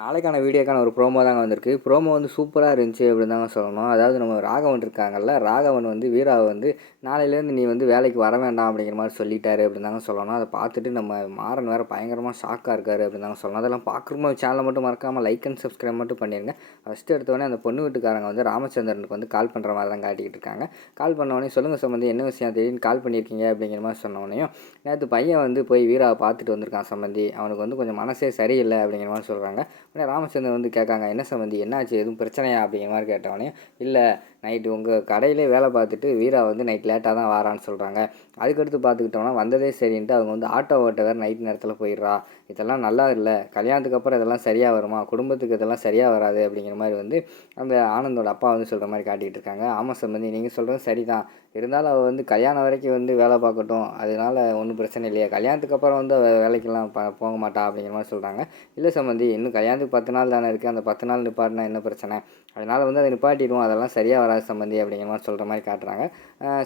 நாளைக்கான வீடியோக்கான ஒரு ப்ரோமோ தாங்க வந்திருக்கு. ப்ரோமோ வந்து சூப்பராக இருந்துச்சு அப்படின்னு தாங்க சொல்லணும். அதாவது நம்ம ராகவன் இருக்காங்கல்ல ராகவன் வந்து வீராவை வந்து நாளையிலேருந்து நீ வந்து வேலைக்கு வர வேண்டாம் அப்படிங்கிற மாதிரி சொல்லிட்டாரு அப்படின்னு தாங்க சொல்லணும். அதை பார்த்துட்டு நம்ம மாறன் வேறு பயங்கரமாக ஷாக்காக இருக்காரு அப்படின்னு தாங்க சொல்லணும். அதெல்லாம் பார்க்குறோம் சேனலை மட்டும் மறக்காமல் லைக் அண்ட் சப்ஸ்கிரைப் மட்டும் பண்ணிடுங்க ஃபஸ்ட்டு எடுத்தோடனே அந்த பொண்ணு வீட்டுக்காரங்க வந்து ராமச்சந்திரனுக்கு வந்து கால் பண்ணுற மாதிரி தான் காட்டிக்கிட்டு இருக்காங்க. கால் பண்ண உடனே சொல்லுங்கள் சம்மந்தி என்ன விஷயம்? திடீர்னு கால் பண்ணியிருக்கீங்க? அப்படிங்கிற மாதிரி சொன்னோடனையும் நேற்று பையன் வந்து போய் வீராவை பார்த்துட்டு வந்திருக்கான் சம்மந்தி அவனுக்கு வந்து கொஞ்சம் மனசே சரியில்லை அப்படிங்கிற மாதிரி சொல்கிறாங்க உடனே ராமச்சந்திரன் வந்து கேட்காங்க என்ன சம்மந்தி என்னாச்சு? எதுவும் பிரச்சனையா? அப்படிங்கிற மாதிரி கேட்டவொடனே இல்லை நைட்டு உங்கள் கடையிலே வேலை பார்த்துட்டு வீரா வந்து நைட் லேட்டாக தான் வாரான்னு சொல்கிறாங்க அதுக்கடுத்து பார்த்துக்கிட்டோம்னா வந்ததே சரின்ட்டு அவங்க வந்து ஆட்டோ ஓட்ட வேறு நைட் நேரத்தில் போயிடுறா. இதெல்லாம் நல்லா இல்லை. கல்யாணத்துக்கு அப்புறம் இதெல்லாம் சரியாக வருமா? குடும்பத்துக்கு இதெல்லாம் சரியாக வராது அப்படிங்கிற மாதிரி வந்து அந்த ஆனந்தோட அப்பா வந்து சொல்கிற மாதிரி காட்டிகிட்டு இருக்காங்க. ஆமாம் சம்பந்தி நீங்கள் சொல்கிறது சரி தான் இருந்தாலும் அவள் வந்து கல்யாணம் வரைக்கும் வந்து வேலை பார்க்கட்டும். அதனால் ஒன்றும் பிரச்சனை இல்லையா. கல்யாணத்துக்கு அப்புறம் வந்து அவள் வேலைக்கெல்லாம் ப போக மாட்டா அப்படிங்கிற மாதிரி சொல்கிறாங்க இல்லை சம்மந்தி இன்னும் கல்யாணத்துக்கு பத்து நாள் தானே இருக்குது அந்த பத்து நாள் நிப்பாட்டினா என்ன பிரச்சனை? அதனால் வந்து அதை நிப்பாட்டிடுவோம். அதெல்லாம் சரியாக வராது சம்மந்தி அப்படிங்கிற மாதிரி சொல்கிற மாதிரி காட்டுறாங்க.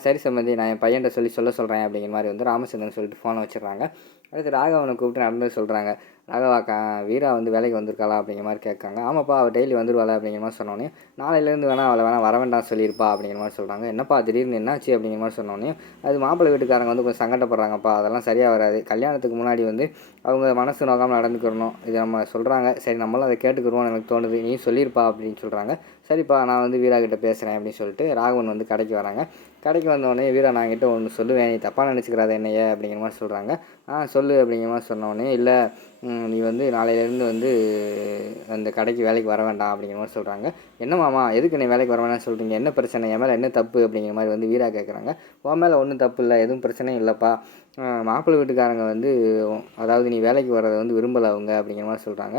சரி சம்மந்தி நான் என் பையன்கிட்ட சொல்லி சொல்ல சொல்கிறேன் அப்படிங்கிற மாதிரி வந்து ராமச்சந்திரன் சொல்லிட்டு ஃபோனை வச்சிடுறாங்க. அடுத்து ராகவனை கூப்பிட்டு நடந்து சொல்கிறாங்க ராகவாக்கா வீரா வந்து வேலைக்கு வந்திருக்காளா அப்படிங்கிற மாதிரி கேட்காங்க. ஆமாப்பா அவள் டெய்லி வந்துருவாள் அப்படிங்கிற மாதிரி சொன்னோன்னே நாளையிலேருந்து வேணால் அவளை வேணால் வர வேண்டாம் சொல்லியிருப்பா அப்படிங்கிற மாதிரி சொல்கிறாங்க என்னப்பா திடீர்னு என்னாச்சு அப்படிங்கிற மாதிரி சொன்னோன்னே அது மாப்பிள்ளை வீட்டுக்காரங்க வந்து கொஞ்சம் சங்கடப்படுறாங்கப்பா அதெல்லாம் சரியாக வராது. கல்யாணத்துக்கு முன்னாடி வந்து அவங்க மனசு நோக்காமல் நடந்துக்கிறணும். இது நம்ம சொல்கிறாங்க சரி நம்மளும் அதை கேட்டுக்கிறோம்னு எனக்கு தோணுது. நீ சொல்லியிருப்பா அப்படின்னு சொல்கிறாங்க சரிப்பா நான் வந்து வீரா கிட்டே பேசுகிறேன் அப்படின்னு சொல்லிட்டு ராகவன் வந்து கடைக்கு வராங்க. கடைக்கு வந்தோடனே வீரா நான் கிட்ட ஒன்று சொல்லுவேன். நீ தப்பாக நினச்சிக்கிறாத என்னைய அப்படிங்கிற மாதிரி சொல்கிறாங்க ஆ சொல்லு அப்படிங்கிற மாதிரி சொன்னோடனே இல்லை நீ வந்து நாளையிலேருந்து வந்து அந்த கடைக்கு வேலைக்கு வர வேண்டாம் அப்படிங்கிற மாதிரி சொல்கிறாங்க என்ன மாமா எதுக்கு நீ வேலைக்கு வர வேணாம்னு சொல்கிறீங்க என்ன பிரச்சனை? என் மேலே என்ன தப்பு? அப்படிங்கிற மாதிரி வந்து வீரா கேட்குறாங்க உன் மேலே ஒன்றும் தப்பு இல்லை எதுவும் பிரச்சனையும் இல்லைப்பா. மாப்பிள்ளை வீட்டுக்காரங்க வந்து அதாவது நீ வேலைக்கு வர்றதை வந்து விரும்பலை அவங்க அப்படிங்கிற மாதிரி சொல்கிறாங்க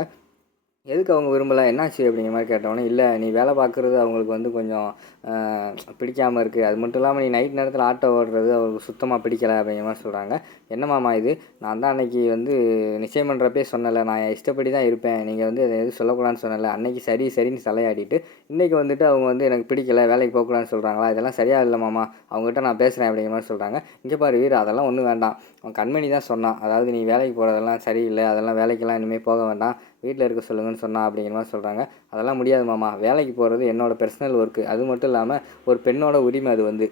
எதுக்கு அவங்க விரும்பலை? என்னாச்சு அப்படிங்கிற மாதிரி கேட்டவொன்னே இல்லை நீ வேலை பார்க்குறது அவங்களுக்கு வந்து கொஞ்சம் பிடிக்காமல் இருக்குது அது மட்டும் இல்லாமல் நீ நைட் நேரத்தில் ஆட்டோ ஓடுறது அவங்களுக்கு சுத்தமாக பிடிக்கலை அப்படிங்கிற மாதிரி சொல்கிறாங்க என்னமாமா இது? நான் தான் அன்றைக்கி வந்து நிச்சயம் பண்ணுறப்பே சொன்னலை நான் இஷ்டப்படி தான் இருப்பேன். நீங்கள் வந்து எதுவும் சொல்லக்கூடாதுன்னு சொன்னல அன்றைக்கி சரி சரின்னு தலையாடிட்டு இன்றைக்கி வந்துட்டு அவங்க வந்து எனக்கு பிடிக்கல வேலைக்கு போகக்கூடாதுன்னு சொல்கிறாங்களா இதெல்லாம் சரியாக இல்லை மாமா. அவங்ககிட்ட நான் பேசுகிறேன் அப்படிங்கிற மாதிரி சொல்கிறாங்க இங்கே பாரு வீர் அதெல்லாம் ஒன்றும் வேண்டாம். அவன் கண்மணி தான் சொன்னான். அதாவது நீ வேலைக்கு போகிறதெல்லாம் சரியில்லை. அதெல்லாம் வேலைக்கெல்லாம் இனிமேல் போக வேண்டாம். வீட்டில் இருக்க சொல்லுங்கன்னு சொன்னா அப்படிங்கிற மாதிரி சொல்கிறாங்க அதெல்லாம் முடியாது மாமா. வேலைக்கு போகிறது என்னோடய பர்சனல் ஒர்க்கு அது மட்டும் இல்லாமல் ஒரு பெண்ணோட உரிமை அது வந்து.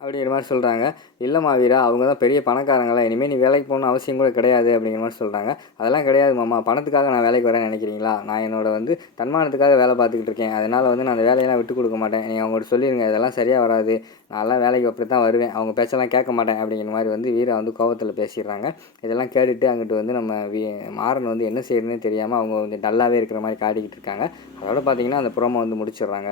அப்படிங்கிற மாதிரி சொல்கிறாங்க இல்லைம்மா வீரா அவங்க தான் பெரிய பணக்காரங்களா இனிமேல் நீ வேலைக்கு போகணும் அவசியம் கூட கிடையாது அப்படிங்கிற மாதிரி சொல்கிறாங்க அதெல்லாம் கிடையாது மாமா. பணத்துக்காக நான் வேலைக்கு வரேன்னு நினைக்கிறீங்களா? நான் என்னோட வந்து தன்மானத்துக்காக வேலை பார்த்துக்கிட்டு இருக்கேன். அதனால் வந்து நான் அந்த வேலையெல்லாம் விட்டு கொடுக்க மாட்டேன். நீங்கள் அவங்கள்ட்ட சொல்லிடுங்க இதெல்லாம் சரியாக வராது. நான்லாம் வேலைக்கு அப்படி தான் வருவேன். அவங்க பேச்செல்லாம் கேட்க மாட்டேன் அப்படிங்கிற மாதிரி வந்து வீரா வந்து கோபத்தில் பேசிடுறாங்க. இதெல்லாம் கேட்டுட்டு அங்கிட்டு வந்து நம்ம வீ மாறன் வந்து என்ன செய்யறதுன்னு தெரியாமல் அவங்க வந்து டல்லாகவே இருக்கிற மாதிரி காட்டிக்கிட்டு இருக்காங்க. அதோட பார்த்தீங்கன்னா அந்த ப்ரோமோ வந்து முடிச்சிடுறாங்க.